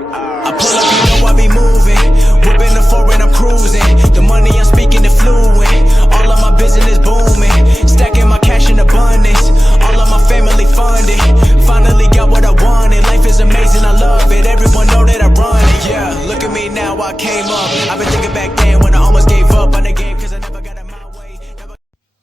I pull up, you know I be moving. Whipping the foreign, I'm cruising. The money I'm speaking is fluent. All of my business booming. Stacking my cash in abundance. All of my family funded. Finally got what I wanted. Life is amazing, I love it. Everyone know that I run it. Yeah, look at me now, I came up. I've been thinking back then when I almost gave up on the game cause I never got it my way.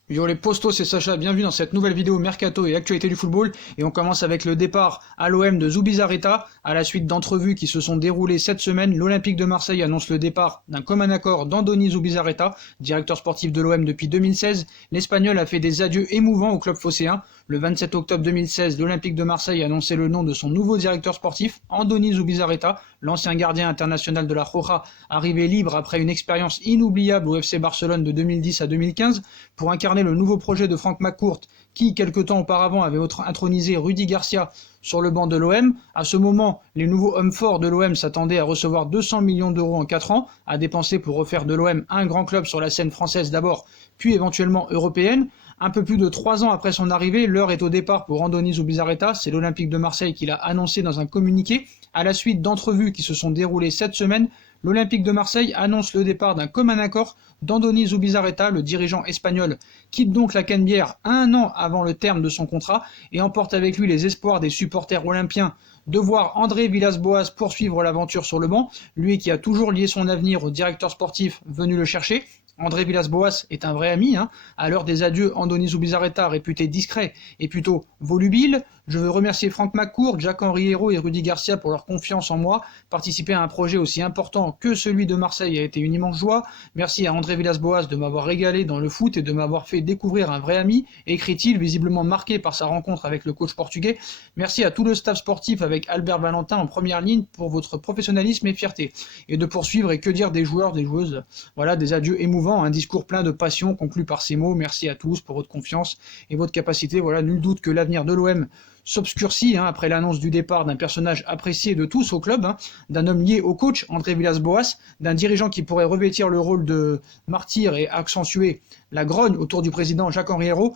Yo les postos, c'est Sacha, bienvenue dans cette nouvelle vidéo Mercato et actualité du football. Et on commence avec le départ à l'OM de Zubizarreta. À la suite d'entrevues qui se sont déroulées cette semaine, l'Olympique de Marseille annonce le départ d'un commun accord d'Andoni Zubizarreta, directeur sportif de l'OM depuis 2016. L'Espagnol a fait des adieux émouvants au club phocéen. Le 27 octobre 2016, l'Olympique de Marseille a annoncé le nom de son nouveau directeur sportif, Andoni Zubizarreta, l'ancien gardien international de la Roja, arrivé libre après une expérience inoubliable au FC Barcelone de 2010 à 2015, pour incarner le nouveau projet de Franck McCourt, qui, quelque temps auparavant, avait intronisé Rudy Garcia sur le banc de l'OM. À ce moment, les nouveaux hommes forts de l'OM s'attendaient à recevoir 200 millions d'euros en 4 ans, à dépenser pour refaire de l'OM un grand club sur la scène française d'abord, puis éventuellement européenne. Un peu plus de 3 ans après son arrivée, l'heure est au départ pour Andoni Zubizarreta. C'est l'Olympique de Marseille qui l'a annoncé dans un communiqué. À la suite d'entrevues qui se sont déroulées cette semaine, l'Olympique de Marseille annonce le départ d'un commun accord d'Andoni Zubizarreta. Le dirigeant espagnol quitte donc la Canebière 1 an avant le terme de son contrat et emporte avec lui les espoirs des supporters olympiens de voir André Villas-Boas poursuivre l'aventure sur le banc, lui qui a toujours lié son avenir au directeur sportif venu le chercher. André Villas-Boas est un vrai ami, À l'heure des adieux, Andoni Zubizarreta, réputé discret et plutôt volubile. Je veux remercier Franck McCourt, Jacques-Henri Hérault et Rudy Garcia pour leur confiance en moi. Participer à un projet aussi important que celui de Marseille a été une immense joie. Merci à André Villas-Boas de m'avoir régalé dans le foot et de m'avoir fait découvrir un vrai ami, écrit-il, visiblement marqué par sa rencontre avec le coach portugais. Merci à tout le staff sportif avec Albert Valentin en première ligne pour votre professionnalisme et fierté. Et de poursuivre, et que dire des joueurs, des joueuses. Voilà, des adieux émouvants, un discours plein de passion conclu par ces mots. Merci à tous pour votre confiance et votre capacité. Voilà, nul doute que l'avenir de l'OM s'obscurcit après l'annonce du départ d'un personnage apprécié de tous au club, d'un homme lié au coach André Villas-Boas, d'un dirigeant qui pourrait revêtir le rôle de martyr et accentuer la grogne autour du président Jacques-Henri Hérault.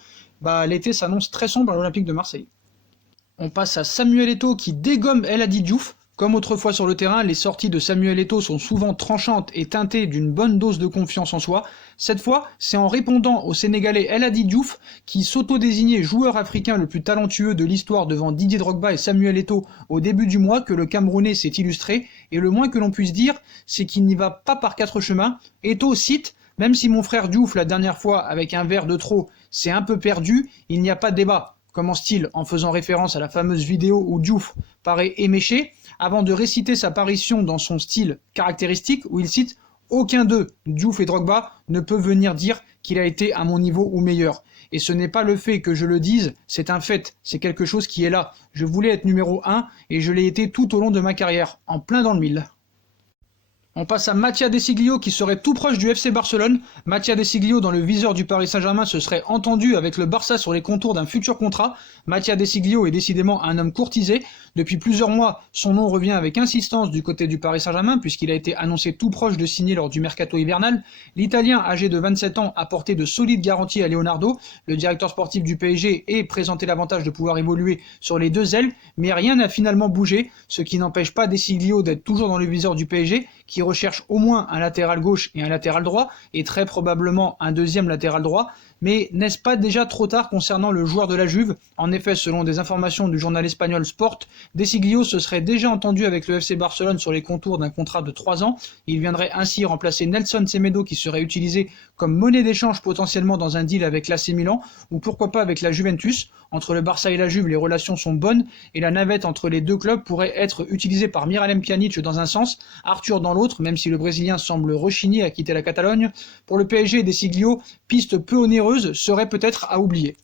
L'été s'annonce très sombre à l'Olympique de Marseille. On passe à Samuel Eto'o qui dégomme El Hadji Diouf. Comme autrefois sur le terrain, les sorties de Samuel Eto'o sont souvent tranchantes et teintées d'une bonne dose de confiance en soi. Cette fois, c'est en répondant au Sénégalais El Hadji Diouf, qui s'auto-désignait joueur africain le plus talentueux de l'histoire devant Didier Drogba et Samuel Eto'o au début du mois, que le Camerounais s'est illustré. Et le moins que l'on puisse dire, c'est qu'il n'y va pas par 4 chemins. Eto'o cite « Même si mon frère Diouf, la dernière fois, avec un verre de trop, s'est un peu perdu, il n'y a pas de débat ». Commence-t-il en faisant référence à la fameuse vidéo où Diouf paraît éméché, avant de réciter sa parution dans son style caractéristique où il cite « Aucun d'eux, Diouf et Drogba, ne peut venir dire qu'il a été à mon niveau ou meilleur. Et ce n'est pas le fait que je le dise, c'est un fait, c'est quelque chose qui est là. Je voulais être numéro 1 et je l'ai été tout au long de ma carrière, en plein dans le mille. » On passe à Mathia Desiglio qui serait tout proche du FC Barcelone. Mathia Desiglio, dans le viseur du Paris Saint-Germain, se serait entendu avec le Barça sur les contours d'un futur contrat. Mathia Desiglio est décidément un homme courtisé. Depuis plusieurs mois, son nom revient avec insistance du côté du Paris Saint-Germain puisqu'il a été annoncé tout proche de signer lors du mercato hivernal. L'Italien, âgé de 27 ans, a porté de solides garanties à Leonardo, le directeur sportif du PSG, et présenté l'avantage de pouvoir évoluer sur les deux ailes, mais rien n'a finalement bougé, ce qui n'empêche pas Desiglio d'être toujours dans le viseur du PSG, qui recherche au moins un latéral gauche et un latéral droit, et très probablement un deuxième latéral droit. Mais n'est-ce pas déjà trop tard concernant le joueur de la Juve? En effet, selon des informations du journal espagnol Sport, Desiglio se serait déjà entendu avec le FC Barcelone sur les contours d'un contrat de 3 ans. Il viendrait ainsi remplacer Nelson Semedo qui serait utilisé comme monnaie d'échange potentiellement dans un deal avec l'AC Milan, ou pourquoi pas avec la Juventus. Entre le Barça et la Juve, les relations sont bonnes et la navette entre les deux clubs pourrait être utilisée par Miralem Pjanic dans un sens, Arthur dans l'autre, même si le Brésilien semble rechigner à quitter la Catalogne. Pour le PSG, Desiglio, piste peu onéreuse, serait peut-être à oublier.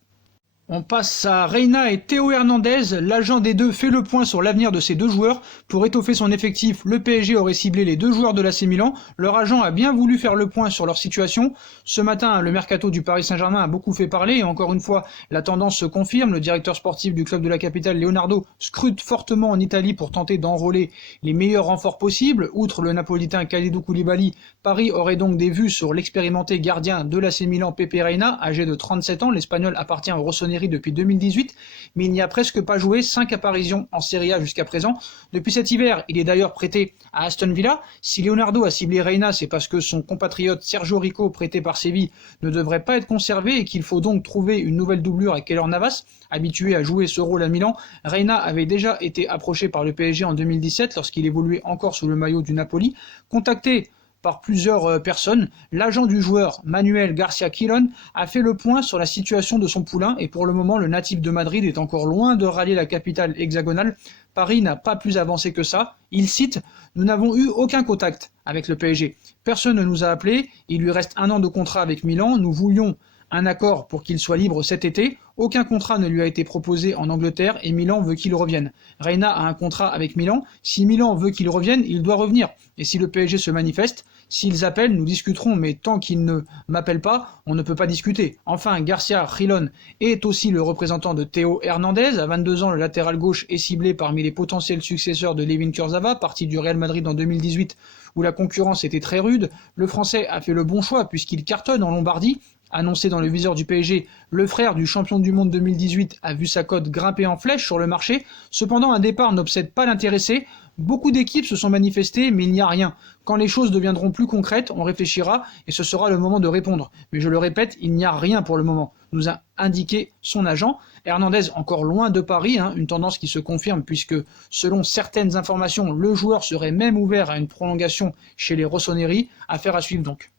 On passe à Reina et Théo Hernandez. L'agent des deux fait le point sur l'avenir de ces deux joueurs. Pour étoffer son effectif, le PSG aurait ciblé les deux joueurs de l'AC Milan. Leur agent a bien voulu faire le point sur leur situation. Ce matin, le mercato du Paris Saint-Germain a beaucoup fait parler et encore une fois, la tendance se confirme. Le directeur sportif du club de la capitale, Leonardo, scrute fortement en Italie pour tenter d'enrôler les meilleurs renforts possibles. Outre le napolitain Kalidou Koulibaly, Paris aurait donc des vues sur l'expérimenté gardien de l'AC Milan, Pepe Reina, âgé de 37 ans. L'Espagnol appartient au Rossoneri Ranieri depuis 2018, mais il n'y a presque pas joué, 5 apparitions en Serie A jusqu'à présent. Depuis cet hiver, il est d'ailleurs prêté à Aston Villa. Si Leonardo a ciblé Reina, c'est parce que son compatriote Sergio Rico, prêté par Séville, ne devrait pas être conservé et qu'il faut donc trouver une nouvelle doublure à Keylor Navas, habitué à jouer ce rôle à Milan. Reina avait déjà été approché par le PSG en 2017 lorsqu'il évoluait encore sous le maillot du Napoli. Contacté par plusieurs personnes, l'agent du joueur, Manuel Garcia Quilón, a fait le point sur la situation de son poulain et pour le moment, le natif de Madrid est encore loin de rallier la capitale hexagonale. Paris n'a pas plus avancé que ça. Il cite « Nous n'avons eu aucun contact avec le PSG. Personne ne nous a appelés. Il lui reste 1 an de contrat avec Milan. Nous voulions un accord pour qu'il soit libre cet été. Aucun contrat ne lui a été proposé en Angleterre et Milan veut qu'il revienne. Reina a un contrat avec Milan. Si Milan veut qu'il revienne, il doit revenir. Et si le PSG se manifeste, s'ils appellent, nous discuterons, mais tant qu'ils ne m'appellent pas, on ne peut pas discuter. » Enfin, Garcia Quilón est aussi le représentant de Théo Hernandez. À 22 ans, le latéral gauche est ciblé parmi les potentiels successeurs de Layvin Kurzawa, parti du Real Madrid en 2018 où la concurrence était très rude. Le Français a fait le bon choix puisqu'il cartonne en Lombardie. Annoncé dans le viseur du PSG, le frère du champion du monde 2018 a vu sa cote grimper en flèche sur le marché. Cependant, un départ n'obsède pas l'intéressé. Beaucoup d'équipes se sont manifestées, mais il n'y a rien. Quand les choses deviendront plus concrètes, on réfléchira et ce sera le moment de répondre. Mais je le répète, il n'y a rien pour le moment, nous a indiqué son agent. Hernandez encore loin de Paris, une tendance qui se confirme puisque, selon certaines informations, le joueur serait même ouvert à une prolongation chez les Rossoneri. Affaire à suivre donc.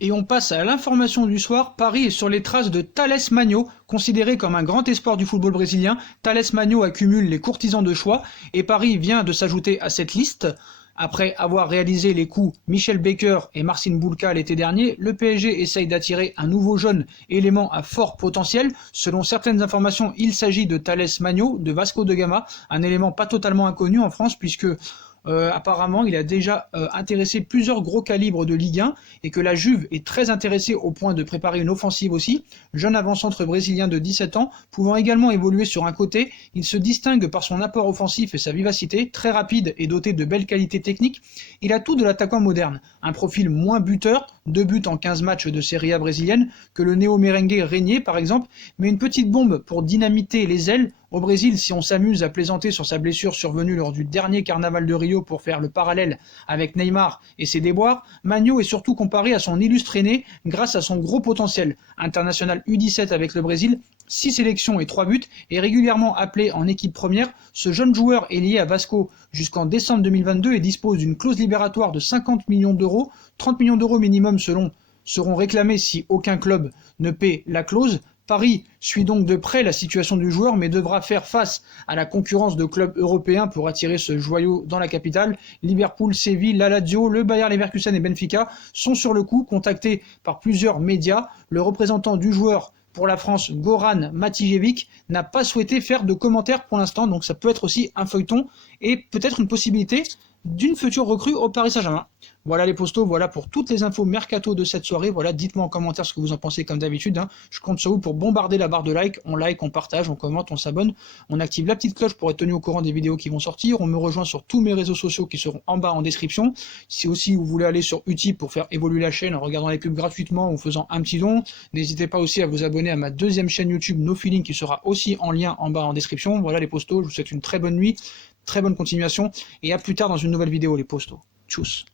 Et on passe à l'information du soir. Paris est sur les traces de Thales Magno, considéré comme un grand espoir du football brésilien. Thales Magno accumule les courtisans de choix et Paris vient de s'ajouter à cette liste. Après avoir réalisé les coups Michel Baker et Marcin Bulka l'été dernier, le PSG essaye d'attirer un nouveau jeune élément à fort potentiel. Selon certaines informations, il s'agit de Thales Magno, de Vasco da Gama, un élément pas totalement inconnu en France puisque apparemment, il a déjà intéressé plusieurs gros calibres de Ligue 1 et que la Juve est très intéressée au point de préparer une offensive aussi. Jeune avant-centre brésilien de 17 ans, pouvant également évoluer sur un côté, il se distingue par son apport offensif et sa vivacité, très rapide et doté de belles qualités techniques. Il a tout de l'attaquant moderne, un profil moins buteur, 2 buts en 15 matchs de Serie A brésilienne, que le néo-merengue Régnier par exemple, mais une petite bombe pour dynamiter les ailes. Au Brésil, si on s'amuse à plaisanter sur sa blessure survenue lors du dernier carnaval de Rio pour faire le parallèle avec Neymar et ses déboires, Magno est surtout comparé à son illustre aîné grâce à son gros potentiel. International U17 avec le Brésil, 6 sélections et 3 buts, est régulièrement appelé en équipe première. Ce jeune joueur est lié à Vasco jusqu'en décembre 2022 et dispose d'une clause libératoire de 50 millions d'euros. 30 millions d'euros minimum seront réclamés si aucun club ne paie la clause. Paris suit donc de près la situation du joueur mais devra faire face à la concurrence de clubs européens pour attirer ce joyau dans la capitale. Liverpool, Séville, la Lazio, le Bayer Leverkusen et Benfica sont sur le coup, contactés par plusieurs médias. Le représentant du joueur pour la France, Goran Matijevic, n'a pas souhaité faire de commentaires pour l'instant, donc ça peut être aussi un feuilleton et peut-être une possibilité d'une future recrue au Paris Saint-Germain. Voilà les postos, voilà pour toutes les infos mercato de cette soirée. Voilà, dites-moi en commentaire ce que vous en pensez comme d'habitude. Je compte sur vous pour bombarder la barre de like. On like, on partage, on commente, on s'abonne. On active la petite cloche pour être tenu au courant des vidéos qui vont sortir. On me rejoint sur tous mes réseaux sociaux qui seront en bas en description. Si aussi vous voulez aller sur Utip pour faire évoluer la chaîne en regardant les pubs gratuitement ou en faisant un petit don, n'hésitez pas aussi à vous abonner à ma deuxième chaîne YouTube No Feeling qui sera aussi en lien en bas en description. Voilà les postos, je vous souhaite une très bonne nuit, très bonne continuation et à plus tard dans une nouvelle vidéo les postos. Tchuss.